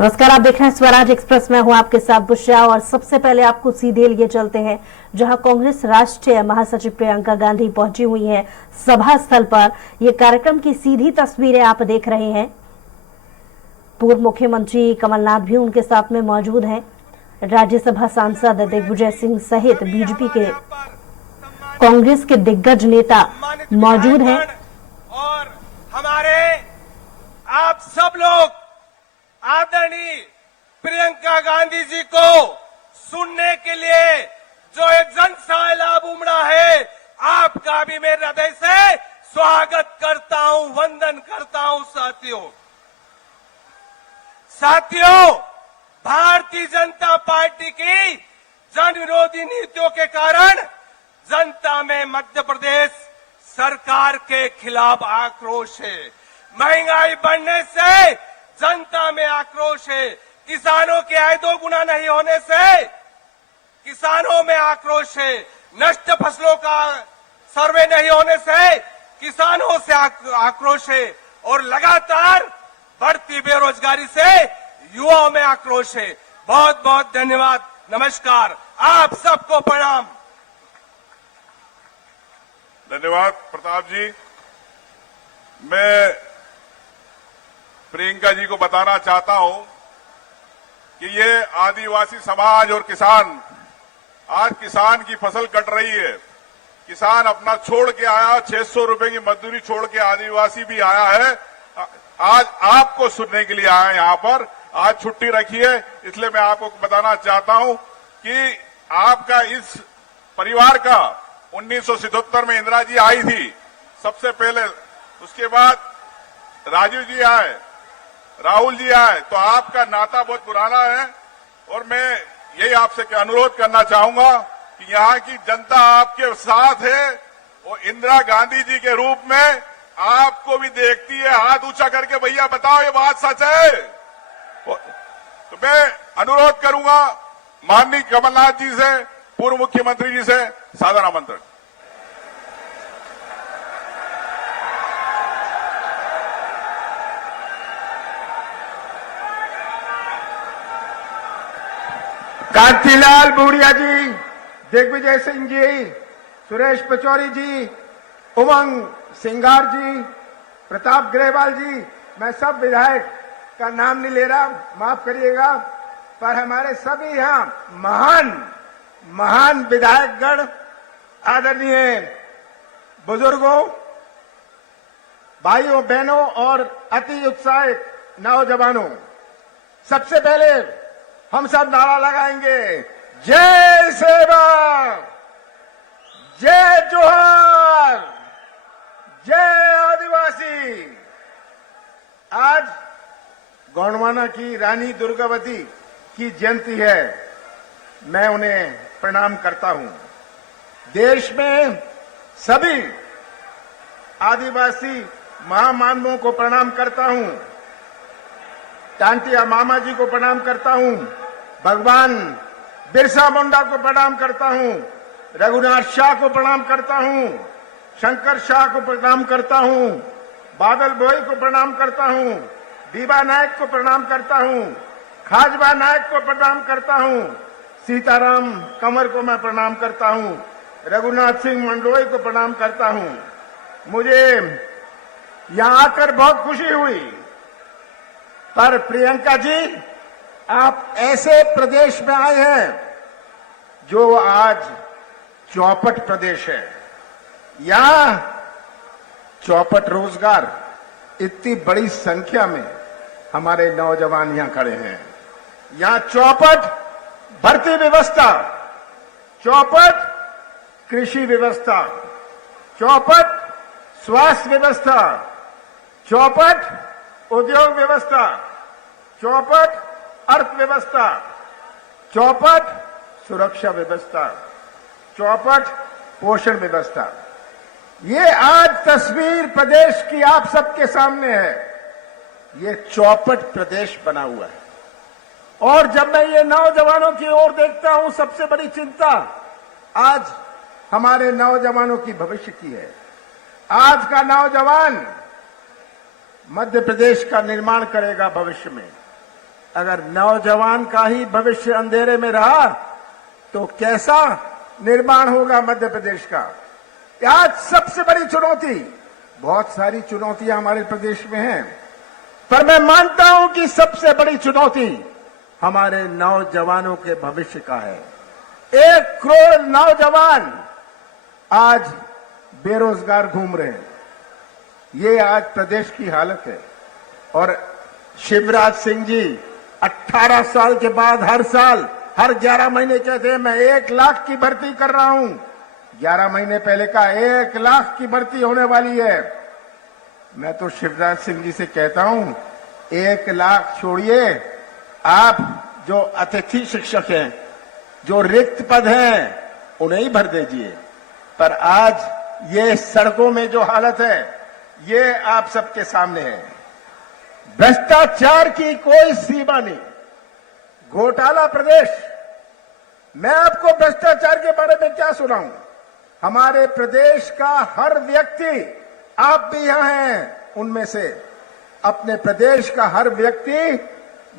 नमस्कार, आप देख रहे हैं स्वराज एक्सप्रेस में हूं आपके साथ बुशरा। और सबसे पहले आपको सीधे लिए चलते हैं जहां कांग्रेस राष्ट्रीय महासचिव प्रियंका गांधी पहुंची हुई हैं सभा स्थल पर। ये कार्यक्रम की सीधी तस्वीरें आप देख रहे हैं। पूर्व मुख्यमंत्री कमलनाथ भी उनके साथ में मौजूद हैं। राज्यसभा सांसद दिग्विजय सिंह सहित बीजेपी के कांग्रेस के दिग्गज नेता मौजूद हैं। और हमारे आप सब लोग आदरणीय प्रियंका गांधी जी को सुनने के लिए जो एक जन सैलाब उमड़ा है, आपका भी मेरे हृदय से स्वागत करता हूं, वंदन करता हूं। साथियों, भारतीय जनता पार्टी की जन विरोधी नीतियों के कारण जनता में मध्य प्रदेश सरकार के खिलाफ आक्रोश है। महंगाई बढ़ने से जनता में आक्रोश है। किसानों की आय दोगुना नहीं होने से किसानों में आक्रोश है। नष्ट फसलों का सर्वे नहीं होने से किसानों से आक्रोश है। और लगातार बढ़ती बेरोजगारी से युवाओं में आक्रोश है। बहुत बहुत धन्यवाद। नमस्कार, आप सबको प्रणाम। धन्यवाद प्रताप जी। मैं प्रियंका जी को बताना चाहता हूं कि ये आदिवासी समाज और किसान, आज किसान की फसल कट रही है। किसान अपना छोड़ के आया, 600 रुपए की मजदूरी छोड़ के आदिवासी भी आया है। आज आपको सुनने के लिए आया यहां पर। आज छुट्टी रखी है, इसलिए मैं आपको बताना चाहता हूं कि आपका इस परिवार का 1977 में इंदिरा जी आई थी सबसे पहले, उसके बाद राजीव जी आए, राहुल जी आए, तो आपका नाता बहुत पुराना है। और मैं यही आपसे अनुरोध करना चाहूंगा कि यहाँ की जनता आपके साथ है और इंदिरा गांधी जी के रूप में आपको भी देखती है। हाथ ऊंचा करके भैया बताओ ये बात सच है। तो मैं अनुरोध करूंगा माननीय कमलनाथ जी से, पूर्व मुख्यमंत्री जी से सादर आमंत्रण। कांतिलाल भूरिया जी, दिग्विजय सिंह जी, सुरेश पचौरी जी, उमंग सिंगार जी, प्रताप ग्रेवाल जी, मैं सब विधायक का नाम नहीं ले रहा, माफ करिएगा, पर हमारे सभी यहाँ महान विधायकगण, आदरणीय बुजुर्गों, भाइयों बहनों और अति उत्साहित नौजवानों, सबसे पहले हम सब नारा लगाएंगे, जय सेवा, जय जोहार, जय आदिवासी। आज गोंडवाना की रानी दुर्गावती की जयंती है। मैं उन्हें प्रणाम करता हूं। देश में सभी आदिवासी महामानवों को प्रणाम करता हूं। टांटिया मामा जी को प्रणाम करता हूं। भगवान बिरसा मुंडा को प्रणाम करता हूं। रघुनाथ शाह को प्रणाम करता हूं। शंकर शाह को प्रणाम करता हूं। बादल भोई को प्रणाम करता हूं। बीबा नायक को प्रणाम करता हूं। खाजबा नायक को प्रणाम करता हूं। सीताराम कंवर को मैं प्रणाम करता हूं। रघुनाथ सिंह मंडलोई को प्रणाम करता हूं। मुझे यहां आकर बहुत खुशी हुई, पर प्रियंका जी, आप ऐसे प्रदेश में आए हैं जो आज चौपट प्रदेश है। यहां चौपट रोजगार, इतनी बड़ी संख्या में हमारे नौजवान यहां खड़े हैं। यहां चौपट भर्ती व्यवस्था, चौपट कृषि व्यवस्था, चौपट स्वास्थ्य व्यवस्था, चौपट उद्योग व्यवस्था, चौपट अर्थव्यवस्था, चौपट सुरक्षा व्यवस्था, चौपट पोषण व्यवस्था। ये आज तस्वीर प्रदेश की आप सबके सामने है। ये चौपट प्रदेश बना हुआ है। और जब मैं ये नौजवानों की ओर देखता हूं, सबसे बड़ी चिंता आज हमारे नौजवानों की भविष्य की है। आज का नौजवान मध्य प्रदेश का निर्माण करेगा भविष्य में। अगर नौजवान का ही भविष्य अंधेरे में रहा तो कैसा निर्माण होगा मध्य प्रदेश का। आज सबसे बड़ी चुनौती, बहुत सारी चुनौतियां हमारे प्रदेश में हैं, पर मैं मानता हूं कि सबसे बड़ी चुनौती हमारे नौजवानों के भविष्य का है। 1 करोड़ नौजवान आज बेरोजगार घूम रहे हैं। ये आज प्रदेश की हालत है। और शिवराज सिंह जी 18 साल के बाद हर साल हर 11 महीने कहते हैं मैं 1 लाख की भर्ती कर रहा हूं। 11 महीने पहले का 1 लाख की भर्ती होने वाली है। मैं तो शिवराज सिंह जी से कहता हूं 1 लाख छोड़िए, आप जो अतिथि शिक्षक हैं, जो रिक्त पद हैं, उन्हें ही भर दीजिए। पर आज ये सड़कों में जो हालत है ये आप सबके सामने है। भ्रष्टाचार की कोई सीमा नहीं, घोटाला प्रदेश। मैं आपको भ्रष्टाचार के बारे में क्या सुनाऊं। हमारे प्रदेश का हर व्यक्ति, आप भी यहां हैं उनमें से, अपने प्रदेश का हर व्यक्ति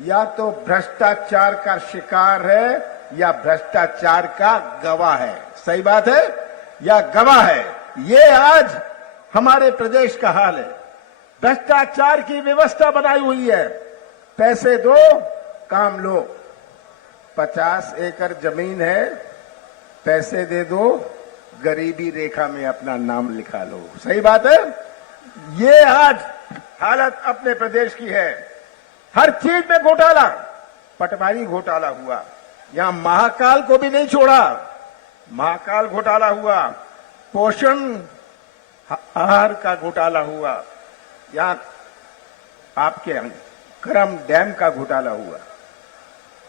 या तो भ्रष्टाचार का शिकार है या भ्रष्टाचार का गवाह है। सही बात है, या गवाह है। ये आज हमारे प्रदेश का हाल है। भ्रष्टाचार की व्यवस्था बनाई हुई है। पैसे दो, काम लो। 50 एकड़ जमीन है, पैसे दे दो, गरीबी रेखा में अपना नाम लिखा लो। सही बात है। ये आज हालत अपने प्रदेश की है। हर चीज में घोटाला, पटवारी घोटाला हुआ, यहां महाकाल को भी नहीं छोड़ा, महाकाल घोटाला हुआ, पोषण आहार का घोटाला हुआ, यहां आपके करम डैम का घोटाला हुआ।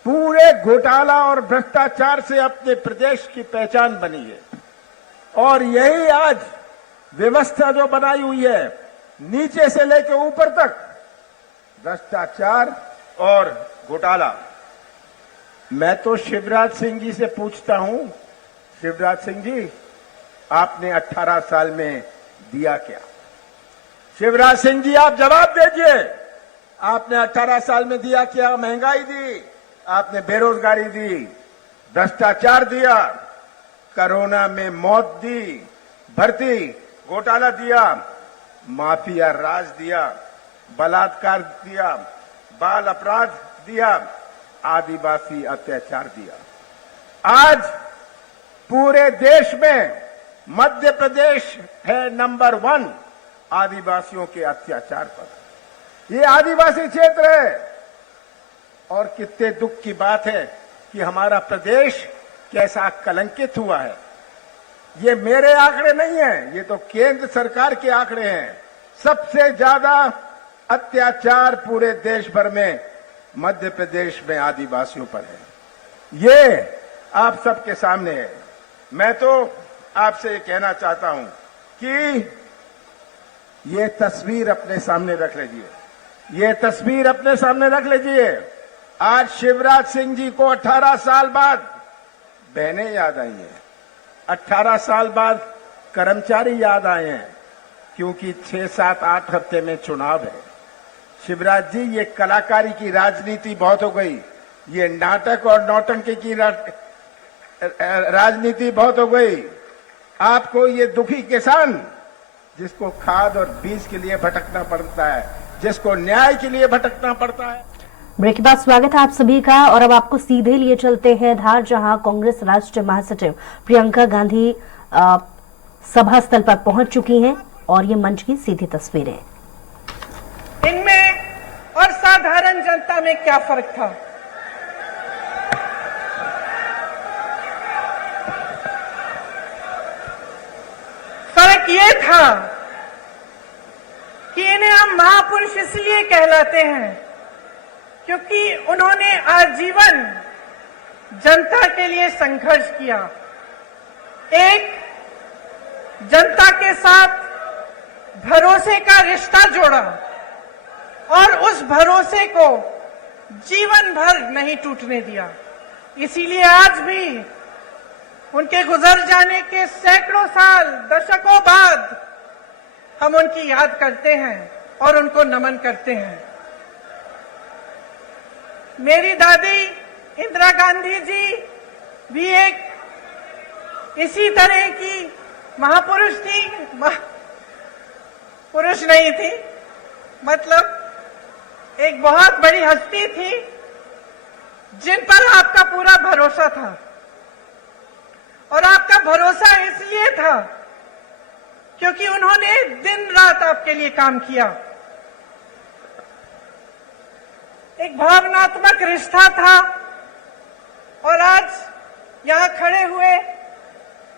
पूरे घोटाला और भ्रष्टाचार से अपने प्रदेश की पहचान बनी है। और यही आज व्यवस्था जो बनाई हुई है, नीचे से लेकर ऊपर तक भ्रष्टाचार और घोटाला। मैं तो शिवराज सिंह जी से पूछता हूं, शिवराज सिंह जी आपने 18 साल में दिया क्या? शिवराज सिंह जी आप जवाब दीजिए, आपने 18 साल में दिया क्या? महंगाई दी, आपने बेरोजगारी दी, भ्रष्टाचार दिया, कोरोना में मौत दी, भर्ती घोटाला दिया, माफिया राज दिया, बलात्कार दिया, बाल अपराध दिया, आदिवासी अत्याचार दिया। आज पूरे देश में मध्य प्रदेश है नंबर 1 आदिवासियों के अत्याचार पर। ये आदिवासी क्षेत्र है। और कितने दुख की बात है कि हमारा प्रदेश कैसा कलंकित हुआ है। ये मेरे आंकड़े नहीं हैं, ये तो केंद्र सरकार के आंकड़े हैं। सबसे ज्यादा अत्याचार पूरे देश भर में मध्य प्रदेश में आदिवासियों पर है। ये आप सबके सामने है। मैं तो आपसे कहना चाहता हूं कि ये तस्वीर अपने सामने रख लीजिए, ये तस्वीर अपने सामने रख लीजिए। आज शिवराज सिंह जी को 18 साल बाद बहनें याद आई हैं, 18 साल बाद कर्मचारी याद आए हैं, क्योंकि 6, 7, 8 हफ्ते में चुनाव है। शिवराज जी, ये कलाकारी की राजनीति बहुत हो गई, ये नाटक और नौटंकी की राजनीति बहुत हो गई। आपको ये दुखी किसान, जिसको खाद और बीज के लिए भटकना पड़ता है, जिसको न्याय के लिए भटकना पड़ता है। ब्रेक के बाद स्वागत है आप सभी का। और अब आपको सीधे लिए चलते हैं धार, जहां कांग्रेस राष्ट्रीय महासचिव प्रियंका गांधी सभा स्थल पर पहुंच चुकी हैं और ये मंच की सीधी तस्वीरें। इनमें और साधारण जनता में क्या फर्क था? फर्क ये था कि इन्हें हम महापुरुष इसलिए कहलाते हैं क्योंकि उन्होंने आजीवन जनता के लिए संघर्ष किया, एक जनता के साथ भरोसे का रिश्ता जोड़ा और उस भरोसे को जीवन भर नहीं टूटने दिया। इसीलिए आज भी उनके गुजर जाने के सैकड़ों साल, दशकों बाद हम उनकी याद करते हैं और उनको नमन करते हैं। मेरी दादी इंदिरा गांधी जी भी एक इसी तरह की महापुरुष थी, पुरुष नहीं थी, मतलब एक बहुत बड़ी हस्ती थी जिन पर आपका पूरा भरोसा था। और आपका भरोसा इसलिए था क्योंकि उन्होंने दिन रात आपके लिए काम किया। एक भावनात्मक रिश्ता था और आज यहां खड़े हुए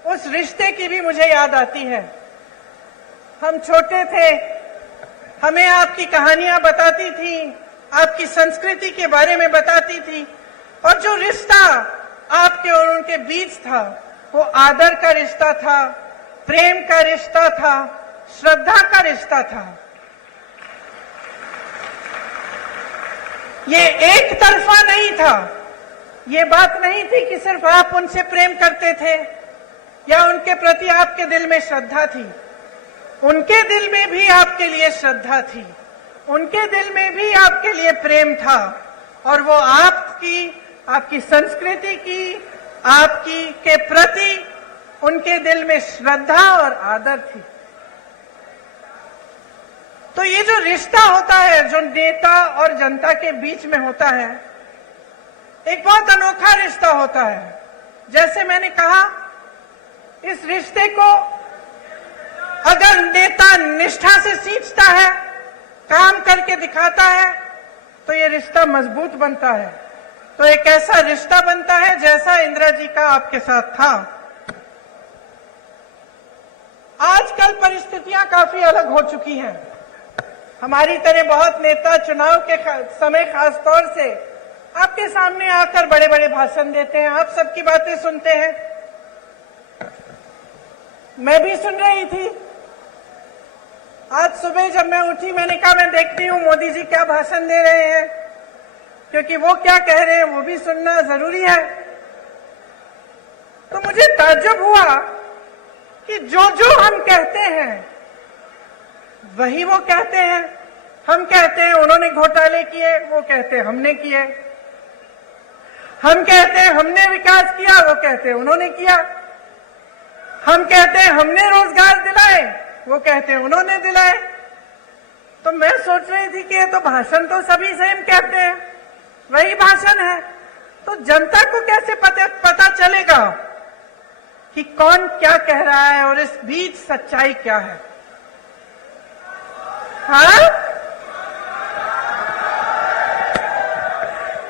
उस रिश्ते की भी मुझे याद आती है। हम छोटे थे, हमें आपकी कहानियां बताती थी, आपकी संस्कृति के बारे में बताती थी, और जो रिश्ता आपके और उनके बीच था वो आदर का रिश्ता था, प्रेम का रिश्ता था, श्रद्धा का रिश्ता था। ये एक तरफा नहीं था। ये बात नहीं थी कि सिर्फ आप उनसे प्रेम करते थे या उनके प्रति आपके दिल में श्रद्धा थी। उनके दिल में भी आपके लिए श्रद्धा थी, उनके दिल में भी आपके लिए प्रेम था, और वो आपकी संस्कृति की, आपकी के प्रति उनके दिल में श्रद्धा और आदर थी। तो ये जो रिश्ता होता है, जो नेता और जनता के बीच में होता है, एक बहुत अनोखा रिश्ता होता है। जैसे मैंने कहा, इस रिश्ते को अगर नेता निष्ठा से सींचता है, काम करके दिखाता है, तो ये रिश्ता मजबूत बनता है। तो एक ऐसा रिश्ता बनता है जैसा इंदिरा जी का आपके साथ था। आजकल परिस्थितियां काफी अलग हो चुकी हैं। हमारी तरह बहुत नेता चुनाव के समय खास तौर से आपके सामने आकर बड़े बड़े भाषण देते हैं, आप सबकी बातें सुनते हैं। मैं भी सुन रही थी। आज सुबह जब मैं उठी, मैंने कहा मैं देखती हूँ मोदी जी क्या भाषण दे रहे हैं, क्योंकि वो क्या कह रहे हैं वो भी सुनना जरूरी है। तो मुझे ताज्जुब हुआ कि जो जो हम कहते हैं वही वो कहते हैं। हम कहते हैं उन्होंने घोटाले किए, वो कहते हैं हमने किए। हम कहते हैं हमने विकास किया, वो कहते हैं उन्होंने किया। हम कहते हैं हमने रोजगार दिलाए, वो कहते हैं उन्होंने दिलाए। तो मैं सोच रही थी कि ये तो भाषण तो सभी सेम कहते हैं, वही भाषण है। तो जनता को कैसे पता चलेगा कि कौन क्या कह रहा है और इस बीच सच्चाई क्या है? हाँ,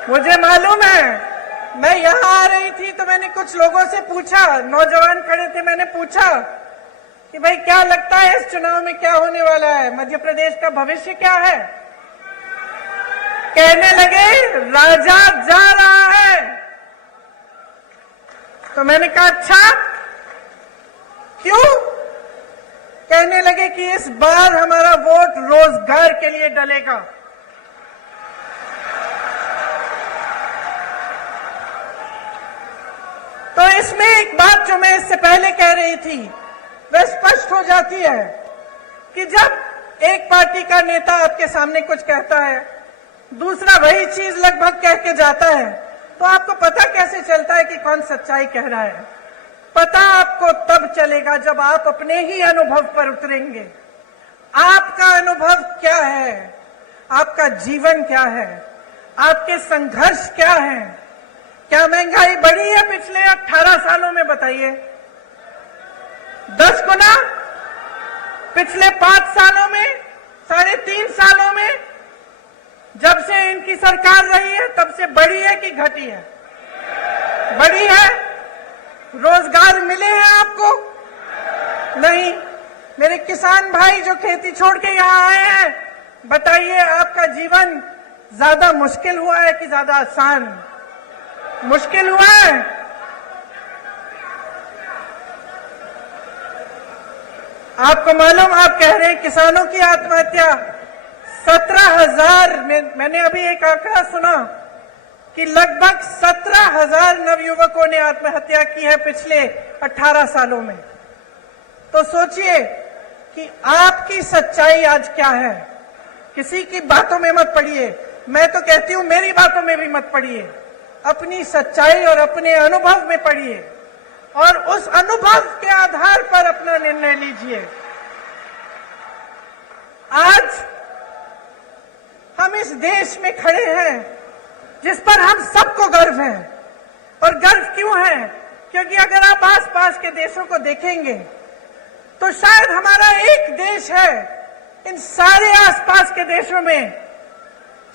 मुझे मालूम है। मैं यहां आ रही थी तो मैंने कुछ लोगों से पूछा, नौजवान खड़े थे, मैंने पूछा कि भाई क्या लगता है इस चुनाव में क्या होने वाला है, मध्य प्रदेश का भविष्य क्या है? कहने लगे राजा जा रहा है। तो मैंने कहा अच्छा, क्यों? कहने लगे कि इस बार हमारा वोट रोजगार के लिए डलेगा। तो इसमें एक बात जो मैं इससे पहले कह रही थी वह स्पष्ट हो जाती है कि जब एक पार्टी का नेता आपके सामने कुछ कहता है, दूसरा वही चीज लगभग कह के जाता है, तो आपको पता कैसे चलता है कि कौन सच्चाई कह रहा है? पता आपको तब चलेगा जब आप अपने ही अनुभव पर उतरेंगे। आपका अनुभव क्या है? आपका जीवन क्या है? आपके संघर्ष क्या है? क्या महंगाई बढ़ी है पिछले 18 सालों में? बताइए। 10 गुना? पिछले 5 सालों में? 3.5 सालों में? जब से इनकी सरकार रही है तब से बढ़ी है कि घटी है? बढ़ी है। रोजगार मिले हैं आपको? नहीं। मेरे किसान भाई जो खेती छोड़ के यहां आए हैं, बताइए आपका जीवन ज्यादा मुश्किल हुआ है कि ज्यादा आसान? मुश्किल हुआ है। आपको मालूम, आप कह रहे हैं किसानों की आत्महत्या 17,000 में, मैंने अभी एक आंकड़ा सुना कि लगभग 17,000 नवयुवकों ने आत्महत्या की है पिछले 18 सालों में। तो सोचिए कि आपकी सच्चाई आज क्या है। किसी की बातों में मत पड़िए। मैं तो कहती हूं मेरी बातों में भी मत पड़िए, अपनी सच्चाई और अपने अनुभव में पड़िए और उस अनुभव के आधार पर अपना निर्णय लीजिए। आज हम इस देश में खड़े हैं जिस पर हम सबको गर्व है। और गर्व क्यों है? क्योंकि अगर आप आसपास के देशों को देखेंगे तो शायद हमारा एक देश है इन सारे आसपास के देशों में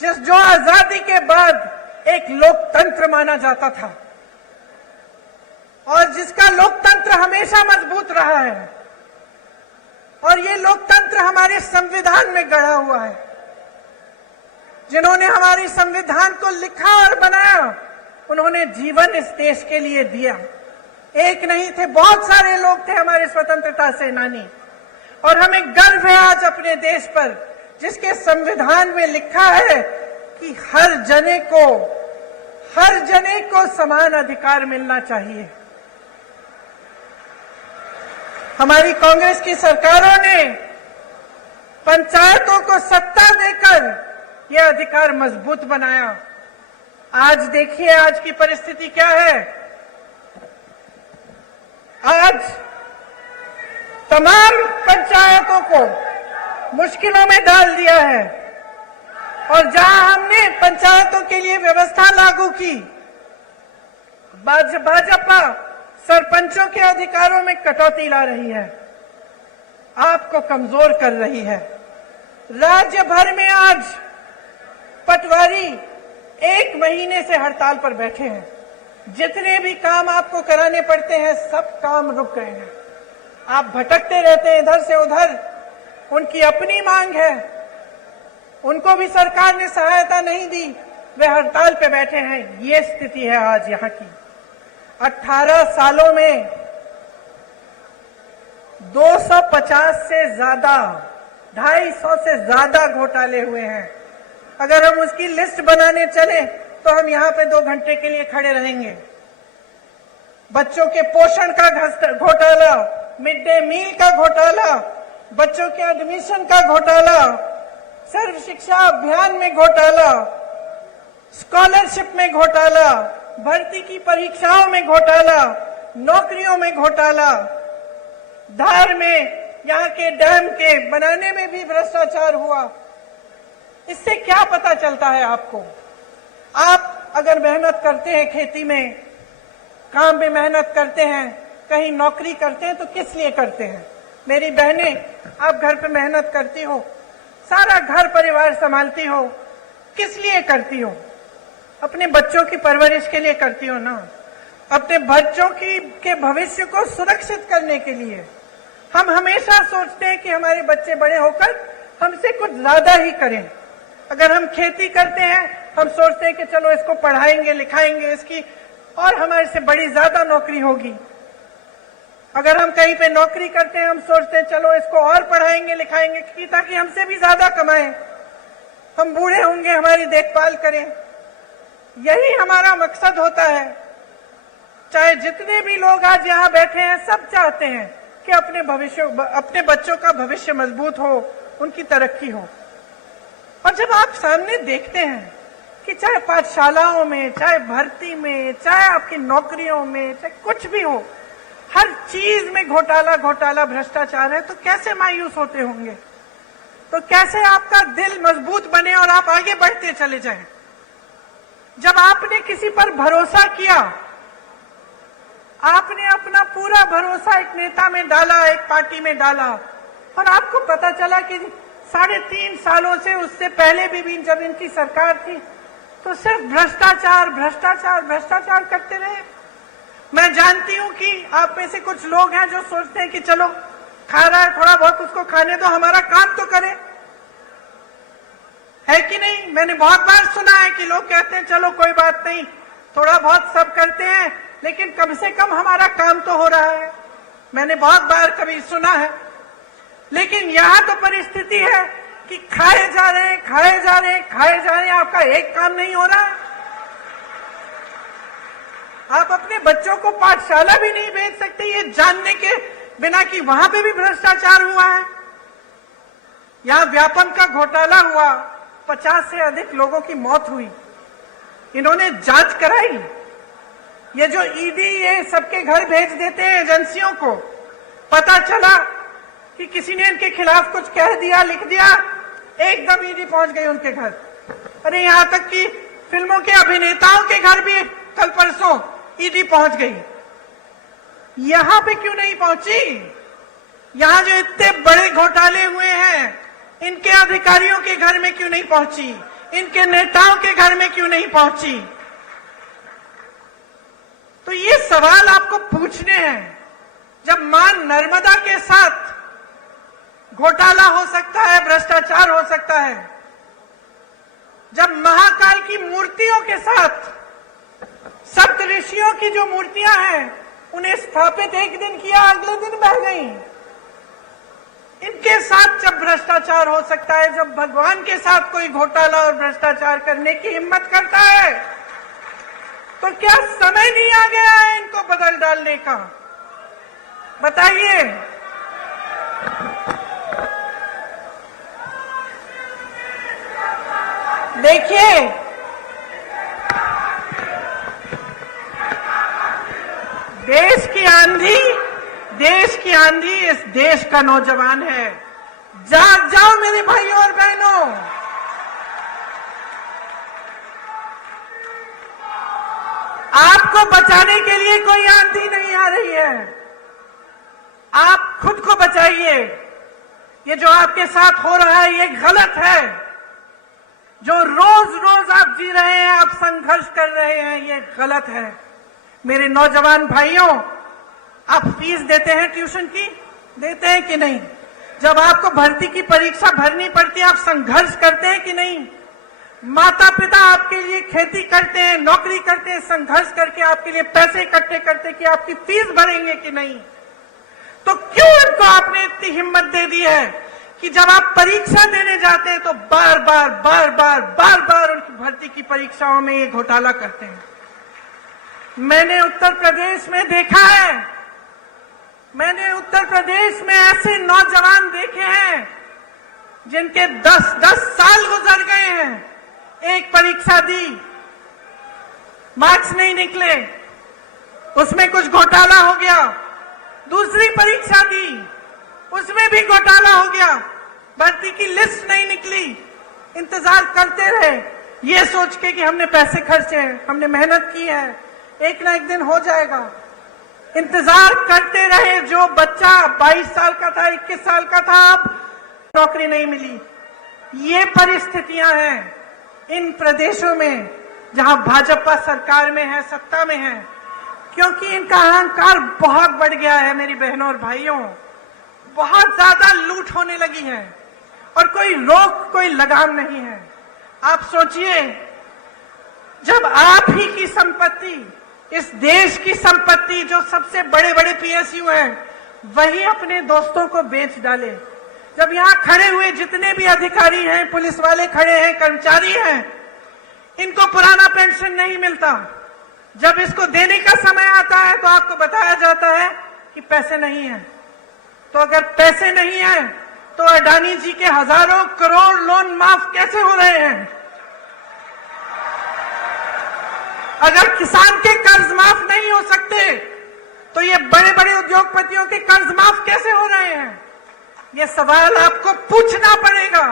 जो आजादी के बाद एक लोकतंत्र माना जाता था और जिसका लोकतंत्र हमेशा मजबूत रहा है। और ये लोकतंत्र हमारे संविधान में गढ़ा हुआ है। जिन्होंने हमारे संविधान को लिखा और बनाया उन्होंने जीवन इस देश के लिए दिया। एक नहीं थे, बहुत सारे लोग थे हमारे स्वतंत्रता सेनानी। और हमें गर्व है आज अपने देश पर जिसके संविधान में लिखा है कि हर जने को समान अधिकार मिलना चाहिए। हमारी कांग्रेस की सरकारों ने पंचायतों को सत्ता देकर यह अधिकार मजबूत बनाया। आज देखिए आज की परिस्थिति क्या है। आज तमाम पंचायतों को मुश्किलों में डाल दिया है और जहां हमने पंचायतों के लिए व्यवस्था लागू की, भाजपा सरपंचों के अधिकारों में कटौती ला रही है, आपको कमजोर कर रही है। राज्य भर में आज पटवारी 1 महीने से हड़ताल पर बैठे हैं। जितने भी काम आपको कराने पड़ते हैं सब काम रुक गए हैं। आप भटकते रहते हैं इधर से उधर। उनकी अपनी मांग है, उनको भी सरकार ने सहायता नहीं दी, वे हड़ताल पे बैठे हैं। ये स्थिति है आज यहाँ की। 18 सालों में 250 से ज्यादा, 250 से ज्यादा घोटाले हुए हैं। अगर हम उसकी लिस्ट बनाने चले तो हम यहाँ पे 2 घंटे के लिए खड़े रहेंगे। बच्चों के पोषण का घोटाला, मिड डे मील का घोटाला, बच्चों के एडमिशन का घोटाला, सर्व शिक्षा अभियान में घोटाला, स्कॉलरशिप में घोटाला, भर्ती की परीक्षाओं में घोटाला, नौकरियों में घोटाला, धार में यहाँ के डैम के बनाने में भी भ्रष्टाचार हुआ। इससे क्या पता चलता है आपको? आप अगर मेहनत करते हैं, खेती में काम में मेहनत करते हैं, कहीं नौकरी करते हैं तो किस लिए करते हैं? मेरी बहनें, आप घर पे मेहनत करती हो, सारा घर परिवार संभालती हो, किस लिए करती हो? अपने बच्चों की परवरिश के लिए करती हो ना, अपने बच्चों के भविष्य को सुरक्षित करने के लिए। हम हमेशा सोचते हैं कि हमारे बच्चे बड़े होकर हमसे कुछ ज्यादा ही करें। अगर हम खेती करते हैं हम सोचते हैं कि चलो इसको पढ़ाएंगे लिखाएंगे, इसकी और हमारे से बड़ी ज्यादा नौकरी होगी। अगर हम कहीं पे नौकरी करते हैं हम सोचते हैं चलो इसको और पढ़ाएंगे लिखाएंगे ताकि हमसे भी ज्यादा कमाएं, हम बूढ़े होंगे हमारी देखभाल करें। यही हमारा मकसद होता है। चाहे जितने भी लोग आज यहाँ बैठे हैं सब चाहते हैं कि अपने बच्चों का भविष्य मजबूत हो, उनकी तरक्की हो। और जब आप सामने देखते हैं कि चाहे पाठशालाओं में, चाहे भर्ती में, चाहे आपकी नौकरियों में, चाहे कुछ भी हो, हर चीज में घोटाला भ्रष्टाचार है, तो कैसे मायूस होते होंगे? तो कैसे आपका दिल मजबूत बने और आप आगे बढ़ते चले जाएं? जब आपने किसी पर भरोसा किया, आपने अपना पूरा भरोसा एक नेता में डाला, एक पार्टी में डाला, और आपको पता चला कि 3.5 सालों से, उससे पहले भी जब इनकी सरकार थी, तो सिर्फ भ्रष्टाचार करते रहे। मैं जानती हूं कि आप में से कुछ लोग हैं जो सोचते हैं कि चलो खा रहा है, थोड़ा बहुत उसको खाने दो, हमारा काम तो करे, है कि नहीं? मैंने बहुत बार सुना है कि लोग कहते हैं चलो कोई बात नहीं, थोड़ा बहुत सब करते हैं, लेकिन कम से कम हमारा काम तो हो रहा है। मैंने बहुत बार कभी सुना है। लेकिन यहां तो परिस्थिति है कि खाए जा रहे हैं, आपका एक काम नहीं हो रहा है। आप अपने बच्चों को पाठशाला भी नहीं भेज सकते ये जानने के बिना कि वहां पे भी भ्रष्टाचार हुआ है। यहां व्यापम का घोटाला हुआ, 50 से अधिक लोगों की मौत हुई। इन्होंने जांच कराई। ये जो ईडी ये सबके घर भेज देते हैं एजेंसियों को, पता चला कि किसी ने इनके खिलाफ कुछ कह दिया, लिख दिया, एकदम ईडी पहुंच गई उनके घर। अरे यहां तक कि फिल्मों के अभिनेताओं के घर भी कल परसों ईडी पहुंच गई। यहां पे क्यों नहीं पहुंची? यहां जो इतने बड़े घोटाले हुए हैं, इनके अधिकारियों के घर में क्यों नहीं पहुंची? इनके नेताओं के घर में क्यों नहीं पहुंची? तो ये सवाल आपको पूछने हैं। जब मां नर्मदा के साथ घोटाला हो सकता है, भ्रष्टाचार हो सकता है, जब महाकाल की मूर्तियों के साथ सप्तऋषियों की जो मूर्तियां हैं उन्हें स्थापित एक दिन किया, अगले दिन बह गई, इनके साथ जब भ्रष्टाचार हो सकता है, जब भगवान के साथ कोई घोटाला और भ्रष्टाचार करने की हिम्मत करता है, तो क्या समय नहीं आ गया है इनको बदल डालने का? बताइए। देखिए, देश की आंधी इस देश का नौजवान है। जाग जाओ मेरे भाइयों और बहनों। आपको बचाने के लिए कोई आंधी नहीं आ रही है। आप खुद को बचाइए। ये जो आपके साथ हो रहा है ये गलत है। जो रोज रोज आप जी रहे हैं, आप संघर्ष कर रहे हैं, ये गलत है। मेरे नौजवान भाइयों, आप फीस देते हैं ट्यूशन की? देते हैं कि नहीं? जब आपको भर्ती की परीक्षा भरनी पड़ती है, आप संघर्ष करते हैं कि नहीं? माता पिता आपके लिए खेती करते हैं, नौकरी करते हैं, संघर्ष करके आपके लिए पैसे इकट्ठे करते कि आपकी फीस भरेंगे कि नहीं? तो क्यों इनको आपने इतनी हिम्मत दे दी है कि जब आप परीक्षा देने जाते हैं तो बार बार उनकी भर्ती की परीक्षाओं में ये घोटाला करते हैं? मैंने उत्तर प्रदेश में देखा है, मैंने उत्तर प्रदेश में ऐसे नौजवान देखे हैं जिनके 10 साल गुजर गए हैं। एक परीक्षा दी, मार्क्स नहीं निकले, उसमें कुछ घोटाला हो गया। दूसरी परीक्षा दी, उसमें भी घोटाला हो गया, भर्ती की लिस्ट नहीं निकली। इंतजार करते रहे ये सोच के कि हमने पैसे खर्चे हैं, हमने मेहनत की है, एक ना एक दिन हो जाएगा। इंतजार करते रहे। जो बच्चा 22 साल का था, 21 साल का था, अब नौकरी नहीं मिली। ये परिस्थितियां हैं इन प्रदेशों में जहां भाजपा सरकार में है, सत्ता में है, क्योंकि इनका अहंकार बहुत बढ़ गया है। मेरी बहनों और भाइयों, बहुत ज्यादा लूट होने लगी है और कोई रोक, कोई लगाम नहीं है। आप सोचिए, जब आप ही की संपत्ति, इस देश की संपत्ति, जो सबसे बड़े बड़े पीएसयू हैं, वही अपने दोस्तों को बेच डाले। जब यहां खड़े हुए जितने भी अधिकारी हैं, पुलिस वाले खड़े हैं, कर्मचारी हैं, इनको पुराना पेंशन नहीं मिलता। जब इसको देने का समय आता है तो आपको बताया जाता है कि पैसे नहीं है। तो अगर पैसे नहीं है तो अडानी जी के हजारों करोड़ लोन माफ कैसे हो रहे हैं? अगर किसान के कर्ज माफ नहीं हो सकते तो ये बड़े बड़े उद्योगपतियों के कर्ज माफ कैसे हो रहे हैं? ये सवाल आपको पूछना पड़ेगा,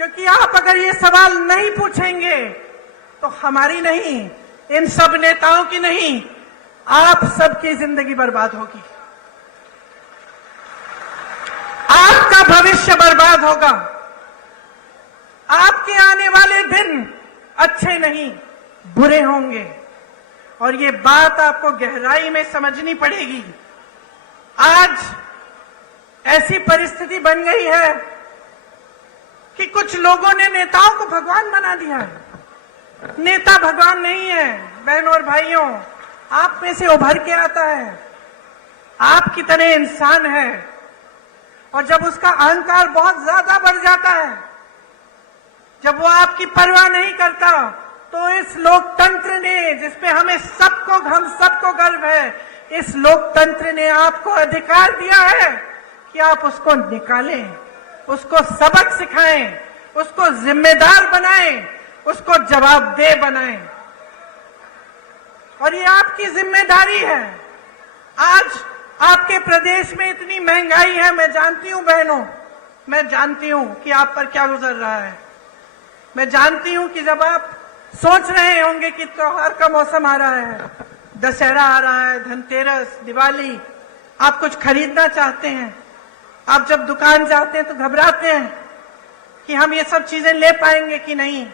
क्योंकि आप अगर ये सवाल नहीं पूछेंगे तो हमारी नहीं, इन सब नेताओं की नहीं, आप सबकी जिंदगी बर्बाद होगी, आपका भविष्य बर्बाद होगा, आपके आने वाले दिन अच्छे नहीं बुरे होंगे। और ये बात आपको गहराई में समझनी पड़ेगी। आज ऐसी परिस्थिति बन गई है कि कुछ लोगों ने नेताओं को भगवान बना दिया है। नेता भगवान नहीं है। बहनों और भाइयों, आप में से उभर के आता है, आपकी तरह इंसान है, और जब उसका अहंकार बहुत ज्यादा बढ़ जाता है, जब वो आपकी परवाह नहीं करता, तो इस लोकतंत्र ने, जिसपे हम सबको गर्व है, इस लोकतंत्र ने आपको अधिकार दिया है कि आप उसको निकालें, उसको सबक सिखाएं, उसको जिम्मेदार बनाएं, उसको जवाबदेह बनाएं। और ये आपकी जिम्मेदारी है। आज आपके प्रदेश में इतनी महंगाई है, मैं जानती हूं बहनों, मैं जानती हूं कि आप पर क्या गुजर रहा है। मैं जानती हूं कि जब आप सोच रहे होंगे कि त्योहार का मौसम आ रहा है, दशहरा आ रहा है, धनतेरस, दिवाली, आप कुछ खरीदना चाहते हैं, आप जब दुकान जाते हैं तो घबराते हैं कि हम ये सब चीजें ले पाएंगे कि नहीं।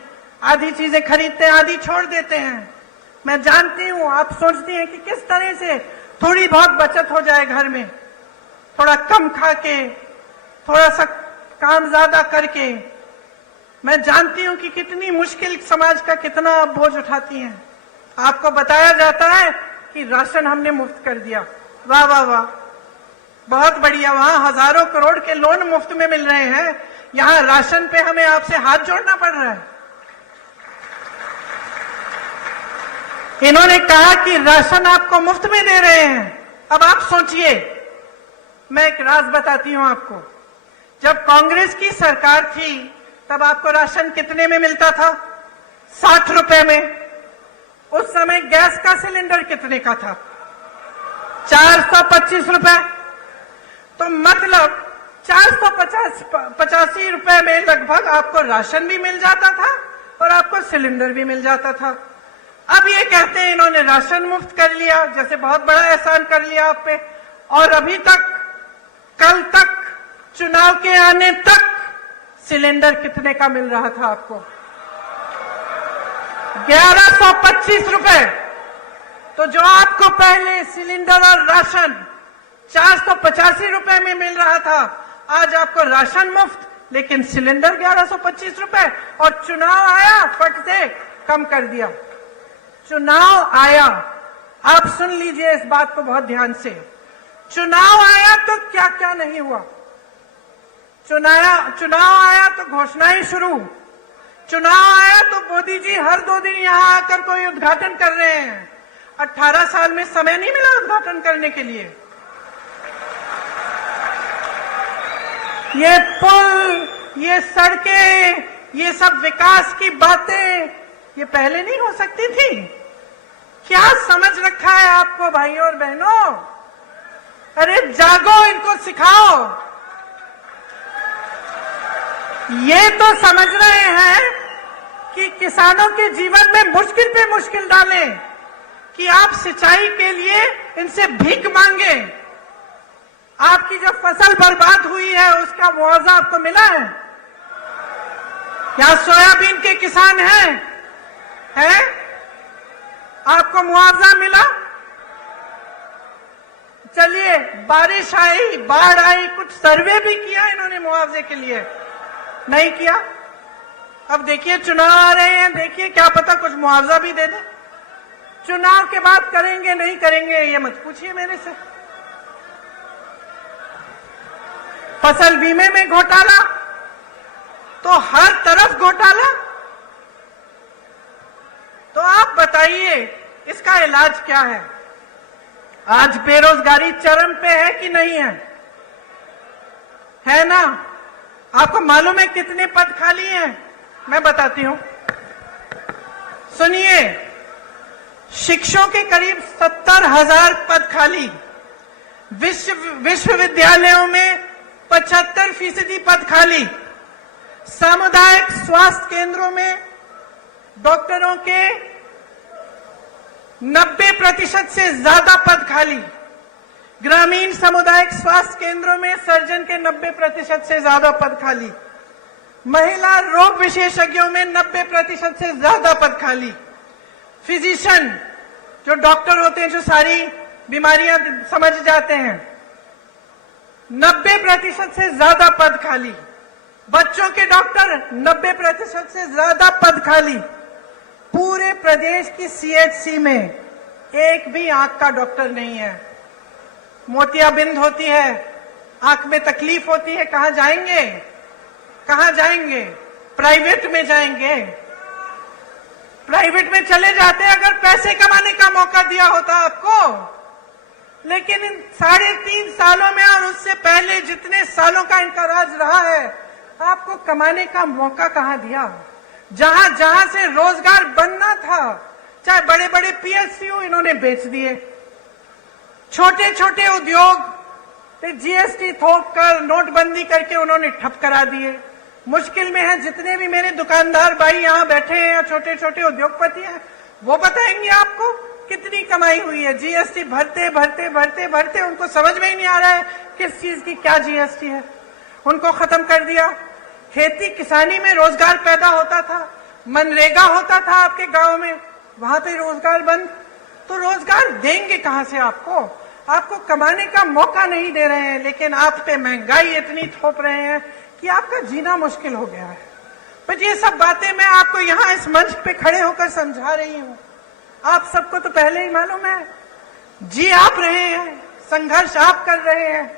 आधी चीजें खरीदते हैं, आधी छोड़ देते हैं। मैं जानती हूं आप सोचती हैं कि किस तरह से थोड़ी बहुत बचत हो जाए घर में, थोड़ा कम खा के, थोड़ा सा काम ज्यादा करके। मैं जानती हूं कि कितनी मुश्किल समाज का कितना आप बोझ उठाती हैं। आपको बताया जाता है कि राशन हमने मुफ्त कर दिया, वाह वाह वाह, बहुत बढ़िया। वहां हजारों करोड़ के लोन मुफ्त में मिल रहे हैं, यहां राशन पे हमें आपसे हाथ जोड़ना पड़ रहा है। इन्होंने कहा कि राशन आपको मुफ्त में दे रहे हैं। अब आप सोचिए, मैं एक राज बताती हूं आपको। जब कांग्रेस की सरकार थी तब आपको राशन कितने में मिलता था? 60 रुपए में। उस समय गैस का सिलेंडर कितने का था? 425 रुपए। तो मतलब 485 रुपए में लगभग आपको राशन भी मिल जाता था और आपको सिलेंडर भी मिल जाता था। अब ये कहते हैं इन्होंने राशन मुफ्त कर लिया, जैसे बहुत बड़ा एहसान कर लिया आप पे। और अभी तक, कल तक, चुनाव के आने तक सिलेंडर कितने का मिल रहा था आपको? 1125 रुपए। तो जो आपको पहले सिलेंडर और राशन 485 रुपए में मिल रहा था, आज आपको राशन मुफ्त लेकिन सिलेंडर 1125 रुपए। और चुनाव आया, फट से कम कर दिया। चुनाव आया, आप सुन लीजिए इस बात को बहुत ध्यान से। चुनाव आया तो क्या क्या नहीं हुआ। चुनाव आया तो घोषणाएं शुरू। चुनाव आया तो मोदी जी हर 2 दिन यहां आकर कोई उद्घाटन कर रहे हैं। 18 साल में समय नहीं मिला उद्घाटन करने के लिए। ये पुल, ये सड़कें, ये सब विकास की बातें ये पहले नहीं हो सकती थी? क्या समझ रखा है आपको भाइयों और बहनों? अरे जागो, इनको सिखाओ। ये तो समझ रहे हैं कि किसानों के जीवन में मुश्किल पे मुश्किल डालें, कि आप सिंचाई के लिए इनसे भीख मांगे। आपकी जो फसल बर्बाद हुई है उसका मुआवजा आपको मिला है? क्या सोयाबीन के किसान हैं? आपको मुआवजा मिला? चलिए, बारिश आई, बाढ़ आई, कुछ सर्वे भी किया इन्होंने मुआवजे के लिए? नहीं किया। अब देखिए चुनाव आ रहे हैं, देखिए क्या पता कुछ मुआवजा भी दे दे। चुनाव के बाद करेंगे नहीं करेंगे ये मत पूछिए मेरे से। फसल बीमे में घोटाला, तो हर तरफ घोटाला। तो आप बताइए इसका इलाज क्या है? आज बेरोजगारी चरम पे है कि नहीं है? है ना? आपको मालूम है कितने पद खाली हैं? मैं बताती हूं, सुनिए। शिक्षकों के करीब 70,000 पद खाली। विश्वविद्यालयों में 75% पद खाली। सामुदायिक स्वास्थ्य केंद्रों में डॉक्टरों के 90% से ज्यादा पद खाली। ग्रामीण सामुदायिक स्वास्थ्य केंद्रों में सर्जन के 90% से ज्यादा पद खाली। महिला रोग विशेषज्ञों में 90% से ज्यादा पद खाली। फिजिशियन, जो डॉक्टर होते हैं, जो सारी बीमारियां समझ जाते हैं, 90% से ज्यादा पद खाली। बच्चों के डॉक्टर 90% से ज्यादा पद खाली। पूरे प्रदेश की सीएचसी में एक भी आंख का डॉक्टर नहीं है। मोतियाबिंद होती है, आंख में तकलीफ होती है, कहां जाएंगे? कहां जाएंगे? प्राइवेट में जाएंगे। प्राइवेट में चले जाते अगर पैसे कमाने का मौका दिया होता आपको। लेकिन इन 3.5 सालों में और उससे पहले जितने सालों का इनका राज रहा है, आपको कमाने का मौका कहां दिया? जहां जहां से रोजगार बनना था, चाहे बड़े बड़े पीएसयू इन्होंने बेच दिए, छोटे छोटे उद्योग पे जीएसटी थोप कर, नोटबंदी करके उन्होंने ठप करा दिए। मुश्किल में है जितने भी मेरे दुकानदार भाई यहां बैठे हैं या छोटे छोटे उद्योगपति हैं, वो बताएंगे आपको कितनी कमाई हुई है। जीएसटी भरते भरते भरते भरते उनको समझ में ही नहीं आ रहा है किस चीज की क्या जीएसटी है, उनको खत्म कर दिया। खेती किसानी में रोजगार पैदा होता था, मनरेगा होता था आपके गांव में, वहां पे रोजगार बंद। तो रोजगार देंगे कहां से आपको? आपको कमाने का मौका नहीं दे रहे हैं, लेकिन आप पे महंगाई इतनी थोप रहे हैं कि आपका जीना मुश्किल हो गया है। पर ये सब बातें मैं आपको यहाँ इस मंच पे खड़े होकर समझा रही हूँ। आप सबको तो पहले ही मालूम है, जी आप रहे हैं, संघर्ष आप कर रहे हैं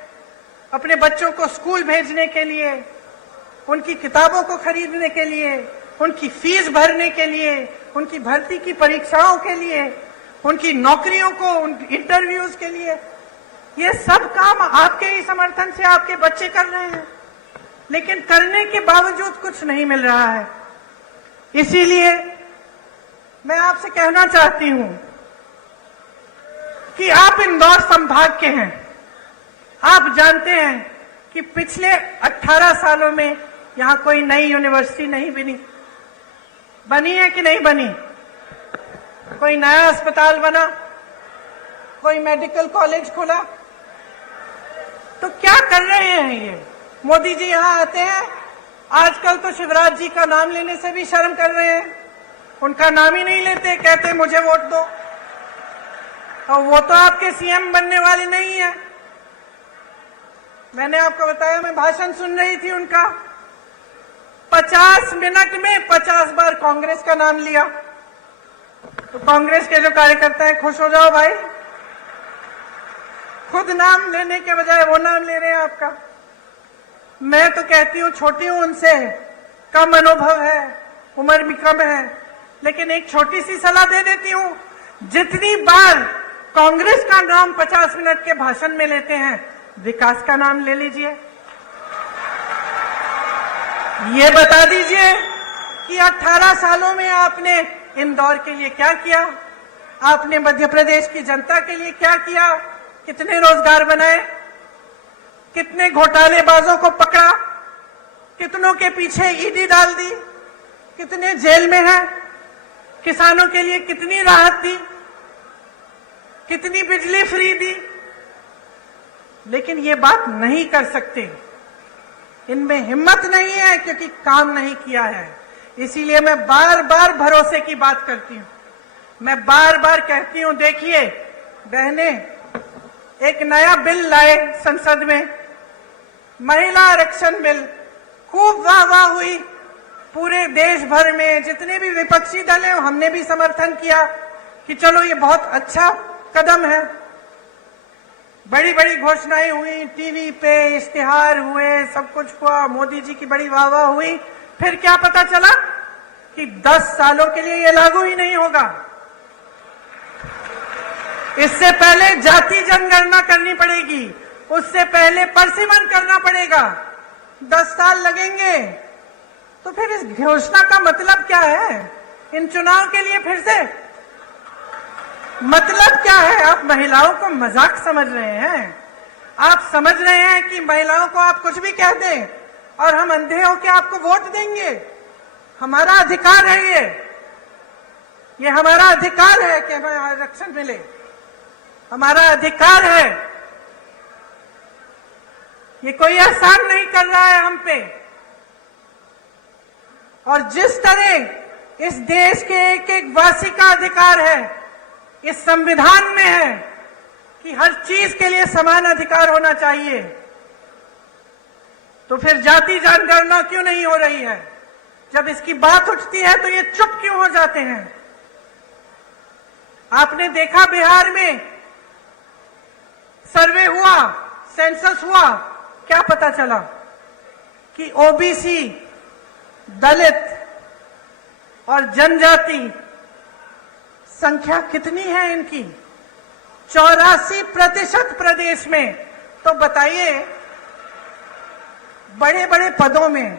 अपने बच्चों को स्कूल भेजने के लिए, उनकी किताबों को खरीदने के लिए, उनकी फीस भरने के लिए, उनकी भर्ती की परीक्षाओं के लिए, उनकी नौकरियों को, उन इंटरव्यूज के लिए। ये सब काम आपके ही समर्थन से आपके बच्चे कर रहे हैं, लेकिन करने के बावजूद कुछ नहीं मिल रहा है। इसीलिए मैं आपसे कहना चाहती हूं कि आप इंदौर संभाग के हैं, आप जानते हैं कि पिछले 18 सालों में यहां कोई नई यूनिवर्सिटी नहीं बनी है कि नहीं बनी? कोई नया अस्पताल बना, कोई मेडिकल कॉलेज खुला? तो क्या कर रहे हैं ये? मोदी जी यहां आते हैं, आजकल तो शिवराज जी का नाम लेने से भी शर्म कर रहे हैं, उनका नाम ही नहीं लेते, कहते मुझे वोट दो। और वो तो आपके सीएम बनने वाले नहीं है। मैंने आपको बताया, मैं भाषण सुन रही थी उनका, 50 मिनट में 50 बार कांग्रेस का नाम लिया। तो कांग्रेस के जो कार्यकर्ता हैं, खुश हो जाओ भाई, खुद नाम लेने के बजाय वो नाम ले रहे हैं आपका। मैं तो कहती हूं, छोटी हूं उनसे, कम अनुभव है, उम्र भी कम है, लेकिन एक छोटी सी सलाह दे देती हूं, जितनी बार कांग्रेस का नाम 50 मिनट के भाषण में लेते हैं, विकास का नाम ले लीजिए। ये बता दीजिए कि 18 सालों में आपने इंदौर के लिए क्या किया, आपने मध्य प्रदेश की जनता के लिए क्या किया, कितने रोजगार बनाए, कितने घोटालेबाजों को पकड़ा, कितनों के पीछे ईडी डाल दी, कितने जेल में हैं, किसानों के लिए कितनी राहत दी, कितनी बिजली फ्री दी। लेकिन ये बात नहीं कर सकते, इनमें हिम्मत नहीं है, क्योंकि काम नहीं किया है। इसीलिए मैं बार बार भरोसे की बात करती हूं, मैं बार बार कहती हूं, देखिए बहने, एक नया बिल लाए संसद में, महिला आरक्षण बिल, खूब वाह हुई पूरे देश भर में, जितने भी विपक्षी दल हैं हमने भी समर्थन किया कि चलो ये बहुत अच्छा कदम है। बड़ी बड़ी घोषणाएं हुई, टीवी पे इश्तिहार हुए, सब कुछ हुआ, मोदी जी की बड़ी वाह हुई। फिर क्या पता चला कि 10 सालों के लिए ये लागू ही नहीं होगा। इससे पहले जाति जनगणना करनी पड़ेगी, उससे पहले परसिमन करना पड़ेगा, 10 साल लगेंगे। तो फिर इस घोषणा का मतलब क्या है? इन चुनाव के लिए फिर से मतलब क्या है? आप महिलाओं को मजाक समझ रहे हैं? आप समझ रहे हैं कि महिलाओं को आप कुछ भी कह दें और हम अंधे होकर आपको वोट देंगे? हमारा अधिकार है ये हमारा अधिकार है कि हमें आरक्षण मिले, हमारा अधिकार है। ये कोई एहसान नहीं कर रहा है हम पे। और जिस तरह इस देश के एक एक वासी का अधिकार है, इस संविधान में है कि हर चीज के लिए समान अधिकार होना चाहिए, तो फिर जाति जनगणना क्यों नहीं हो रही है? जब इसकी बात उठती है तो ये चुप क्यों हो जाते हैं? आपने देखा बिहार में सर्वे हुआ, सेंसस हुआ, क्या पता चला कि ओबीसी, दलित और जनजाति संख्या कितनी है इनकी? 84% प्रदेश में। तो बताइए, बड़े बड़े पदों में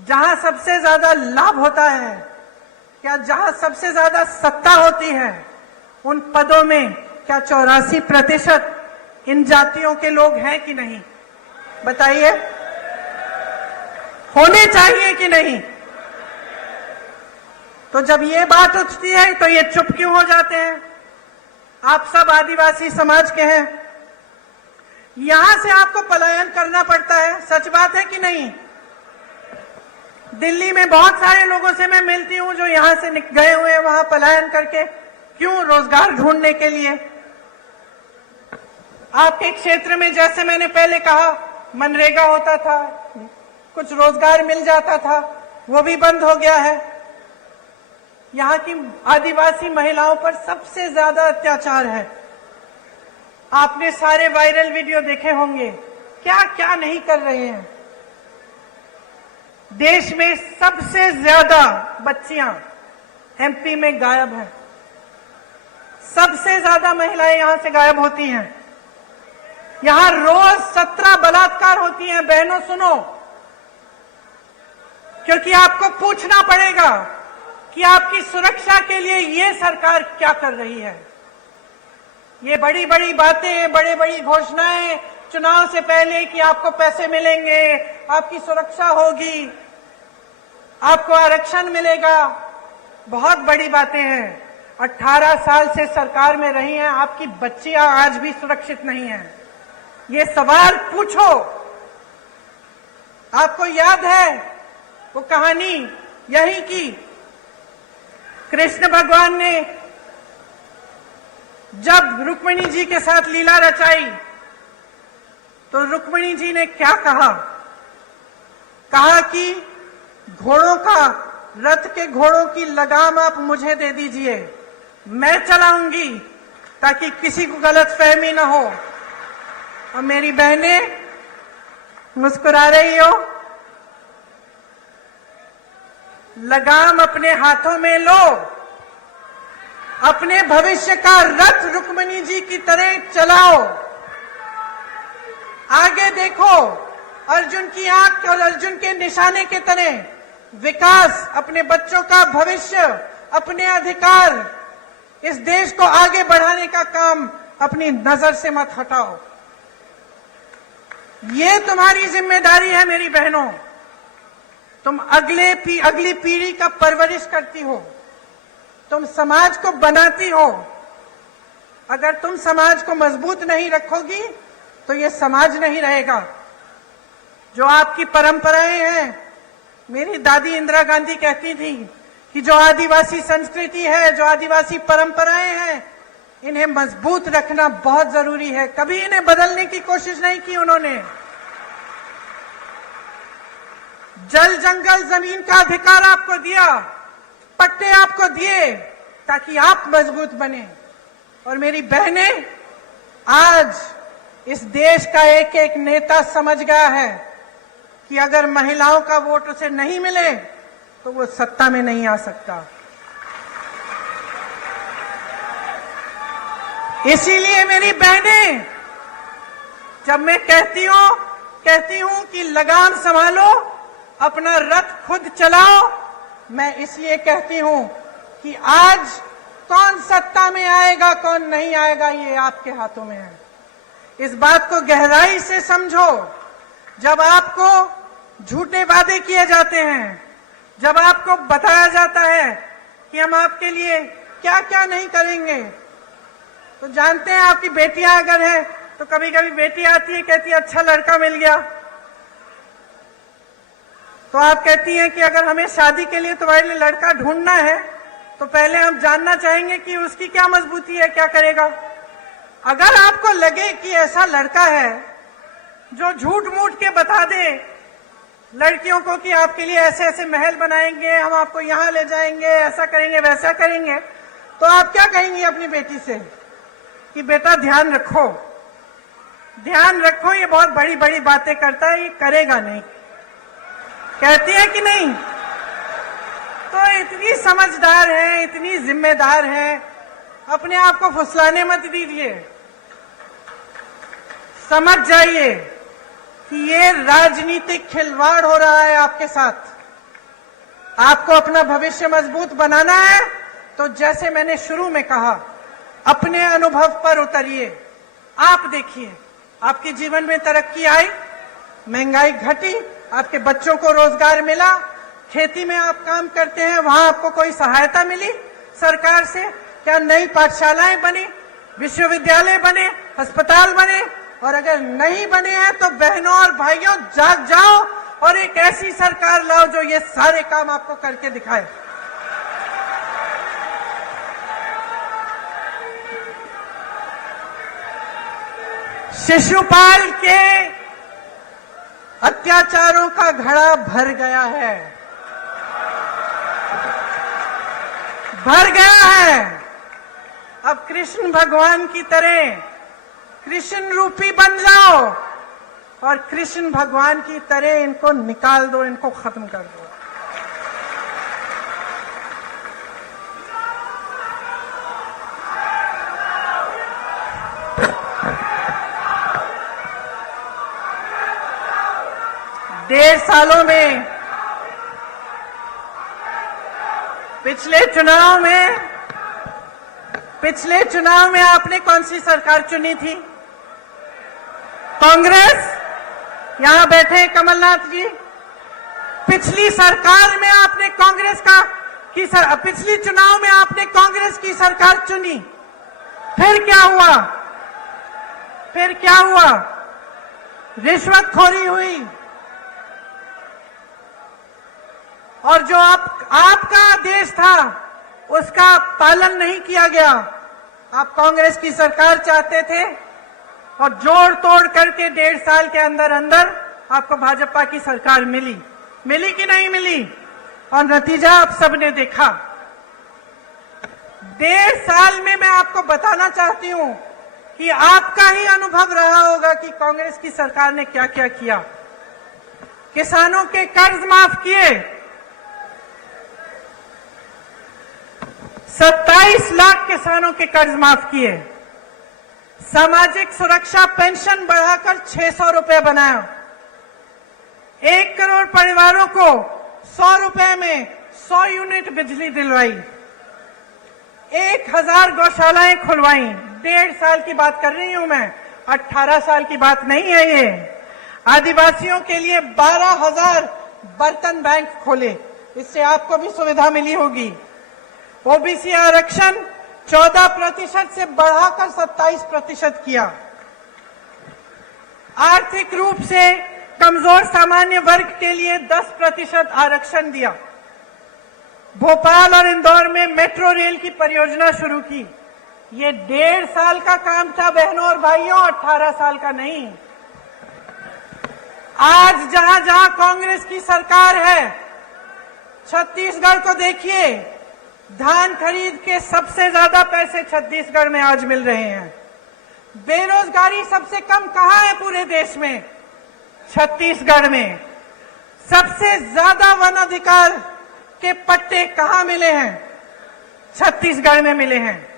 जहां सबसे ज्यादा लाभ होता है, क्या जहां सबसे ज्यादा सत्ता होती है, उन पदों में क्या 84% इन जातियों के लोग हैं कि नहीं? बताइए, होने चाहिए कि नहीं? तो जब ये बात उठती है तो ये चुप क्यों हो जाते हैं? आप सब आदिवासी समाज के हैं, यहां से आपको पलायन करना पड़ता है, सच बात है कि नहीं? दिल्ली में बहुत सारे लोगों से मैं मिलती हूं जो यहां से गए हुए हैं वहां पलायन करके, क्यों? रोजगार ढूंढने के लिए। आपके क्षेत्र में जैसे मैंने पहले कहा मनरेगा होता था, कुछ रोजगार मिल जाता था, वो भी बंद हो गया है। यहाँ की आदिवासी महिलाओं पर सबसे ज्यादा अत्याचार है। आपने सारे वायरल वीडियो देखे होंगे, क्या क्या नहीं कर रहे हैं। देश में सबसे ज्यादा बच्चियां एमपी में गायब हैं, सबसे ज्यादा महिलाएं यहां से गायब होती हैं। यहां रोज 17 बलात्कार होती हैं। बहनों सुनो, क्योंकि आपको पूछना पड़ेगा कि आपकी सुरक्षा के लिए ये सरकार क्या कर रही है। ये बड़ी बड़ी बातें, बड़ी बड़ी घोषणाएं चुनाव से पहले कि आपको पैसे मिलेंगे, आपकी सुरक्षा होगी, आपको आरक्षण मिलेगा, बहुत बड़ी बातें हैं। 18 साल से सरकार में रही हैं, आपकी बच्चियां आज भी सुरक्षित नहीं हैं। ये सवाल पूछो। आपको याद है वो कहानी यही की कृष्ण भगवान ने जब रुक्मिणी जी के साथ लीला रचाई तो रुक्मिणी जी ने क्या कहा? कहा कि घोड़ों का, रथ के घोड़ों की लगाम आप मुझे दे दीजिए, मैं चलाऊंगी ताकि किसी को गलतफहमी ना हो। और मेरी बहनें मुस्कुरा रही हो, लगाम अपने हाथों में लो, अपने भविष्य का रथ रुक्मिणी जी की तरह चलाओ। आगे देखो, अर्जुन की आंख और अर्जुन के निशाने के तरह विकास, अपने बच्चों का भविष्य, अपने अधिकार, इस देश को आगे बढ़ाने का काम अपनी नजर से मत हटाओ। ये तुम्हारी जिम्मेदारी है मेरी बहनों। तुम अगली पीढ़ी का परवरिश करती हो, तुम समाज को बनाती हो। अगर तुम समाज को मजबूत नहीं रखोगी तो ये समाज नहीं रहेगा। जो आपकी परंपराएं हैं, मेरी दादी इंदिरा गांधी कहती थी कि जो आदिवासी संस्कृति है, जो आदिवासी परंपराएं हैं, इन्हें मजबूत रखना बहुत जरूरी है। कभी इन्हें बदलने की कोशिश नहीं की उन्होंने। जल जंगल जमीन का अधिकार आपको दिया, पट्टे आपको दिए ताकि आप मजबूत बने। और मेरी बहनें, आज इस देश का एक एक नेता समझ गया है कि अगर महिलाओं का वोट उसे नहीं मिले तो वो सत्ता में नहीं आ सकता। इसीलिए मेरी बहनें, जब मैं कहती हूं कि लगाम संभालो, अपना रथ खुद चलाओ, मैं इसलिए कहती हूं कि आज कौन सत्ता में आएगा कौन नहीं आएगा ये आपके हाथों में है। इस बात को गहराई से समझो। जब आपको झूठे वादे किए जाते हैं, जब आपको बताया जाता है कि हम आपके लिए क्या क्या नहीं करेंगे, तो जानते हैं आपकी बेटियां अगर हैं तो कभी कभी बेटी आती है, कहती है अच्छा लड़का मिल गया, तो आप कहती हैं कि अगर हमें शादी के लिए तुम्हारे लिए लड़का ढूंढना है तो पहले हम जानना चाहेंगे कि उसकी क्या मजबूती है, क्या करेगा। अगर आपको लगे कि ऐसा लड़का है जो झूठ मूठ के बता दे लड़कियों को कि आपके लिए ऐसे ऐसे महल बनाएंगे, हम आपको यहां ले जाएंगे, ऐसा करेंगे वैसा करेंगे, तो आप क्या कहेंगी अपनी बेटी से कि बेटा ध्यान रखो, ध्यान रखो, ये बहुत बड़ी बड़ी बातें करता है, ये करेगा नहीं। कहती है कि नहीं? तो इतनी समझदार है, इतनी जिम्मेदार है, अपने आप को फुसलाने मत दीजिए। समझ जाइए कि ये राजनीतिक खिलवाड़ हो रहा है आपके साथ। आपको अपना भविष्य मजबूत बनाना है तो जैसे मैंने शुरू में कहा, अपने अनुभव पर उतरिए। आप देखिए, आपके जीवन में तरक्की आई, महंगाई घटी, आपके बच्चों को रोजगार मिला, खेती में आप काम करते हैं वहां आपको कोई सहायता मिली सरकार से? क्या नई पाठशालाएं बनी, विश्वविद्यालय बने, अस्पताल बने? और अगर नहीं बने हैं तो बहनों और भाइयों जाग जाओ और एक ऐसी सरकार लाओ जो ये सारे काम आपको करके दिखाए। शिशुपाल के अत्याचारों का घड़ा भर गया है, भर गया है। अब कृष्ण भगवान की तरह कृष्ण रूपी बन जाओ और कृष्ण भगवान की तरह इनको निकाल दो, इनको खत्म कर दो। डेढ़ सालों में, पिछले चुनाव में आपने कौन सी सरकार चुनी थी? कांग्रेस? यहां बैठे कमलनाथ जी, पिछली सरकार में आपने कांग्रेस पिछली चुनाव में आपने कांग्रेस की सरकार चुनी। फिर क्या हुआ? फिर क्या हुआ? रिश्वतखोरी हुई और जो आपका आदेश था उसका पालन नहीं किया गया। आप कांग्रेस की सरकार चाहते थे और जोड़ तोड़ करके 1.5 साल के अंदर अंदर आपको भाजपा की सरकार मिली कि नहीं मिली? और नतीजा आप सबने देखा। 1.5 साल में मैं आपको बताना चाहती हूं कि आपका ही अनुभव रहा होगा कि कांग्रेस की सरकार ने क्या क्या किया। किसानों के कर्ज माफ किए, 27 लाख किसानों के कर्ज माफ किए, सामाजिक सुरक्षा पेंशन बढ़ाकर 600 रुपए बनाया, 1 करोड़ परिवारों को 100 रुपए में 100 यूनिट बिजली दिलवाई, 1000 गौशालाएं खुलवाई। 1.5 साल की बात कर रही हूं मैं, 18 साल की बात नहीं है ये। आदिवासियों के लिए 12,000 बर्तन बैंक खोले, इससे आपको भी सुविधा मिली होगी। ओबीसी आरक्षण 14% से बढ़ाकर 27% किया। आर्थिक रूप से कमजोर सामान्य वर्ग के लिए 10% आरक्षण दिया। भोपाल और इंदौर में मेट्रो रेल की परियोजना शुरू की। ये 1.5 साल का काम था बहनों और भाइयों, 18 साल का नहीं। आज जहां जहां कांग्रेस की सरकार है, छत्तीसगढ़ को देखिए, धान खरीद के सबसे ज्यादा पैसे छत्तीसगढ़ में आज मिल रहे हैं। बेरोजगारी सबसे कम कहां है पूरे देश में? छत्तीसगढ़ में। सबसे ज्यादा वन अधिकार के पट्टे कहां मिले हैं? छत्तीसगढ़ में मिले हैं।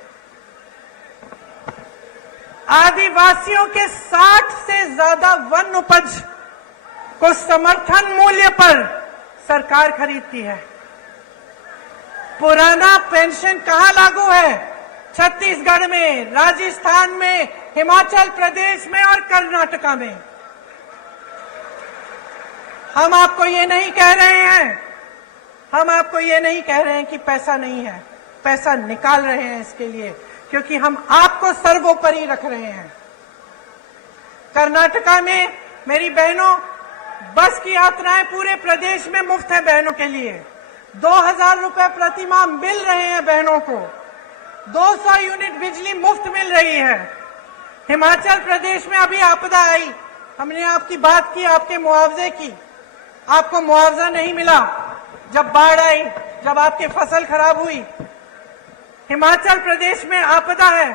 आदिवासियों के 60 से ज्यादा वन उपज को समर्थन मूल्य पर सरकार खरीदती है। पुराना पेंशन कहां लागू है? छत्तीसगढ़ में, राजस्थान में, हिमाचल प्रदेश में और कर्नाटका में। हम आपको ये नहीं कह रहे हैं, हम आपको ये नहीं कह रहे हैं कि पैसा नहीं है, पैसा निकाल रहे हैं इसके लिए, क्योंकि हम आपको सर्वोपरि रख रहे हैं। कर्नाटका में मेरी बहनों, बस की यात्राएं पूरे प्रदेश में मुफ्त है बहनों के लिए। 2000 रुपए प्रति माह मिल रहे हैं बहनों को। 200 यूनिट बिजली मुफ्त मिल रही है। हिमाचल प्रदेश में अभी आपदा आई, हमने आपकी बात की, आपके मुआवजे की, आपको मुआवजा नहीं मिला। जब बाढ़ आई, जब आपकी फसल खराब हुई, हिमाचल प्रदेश में आपदा है।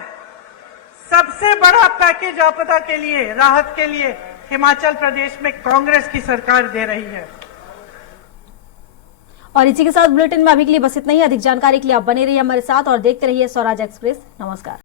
सबसे बड़ा पैकेज आपदा के लिए, राहत के लिए हिमाचल प्रदेश में कांग्रेस की सरकार दे रही है। और इसी के साथ बुलेटिन में अभी के लिए बस इतना ही। अधिक जानकारी के लिए आप बने रहिए हमारे साथ और देखते रहिए स्वराज एक्सप्रेस। नमस्कार।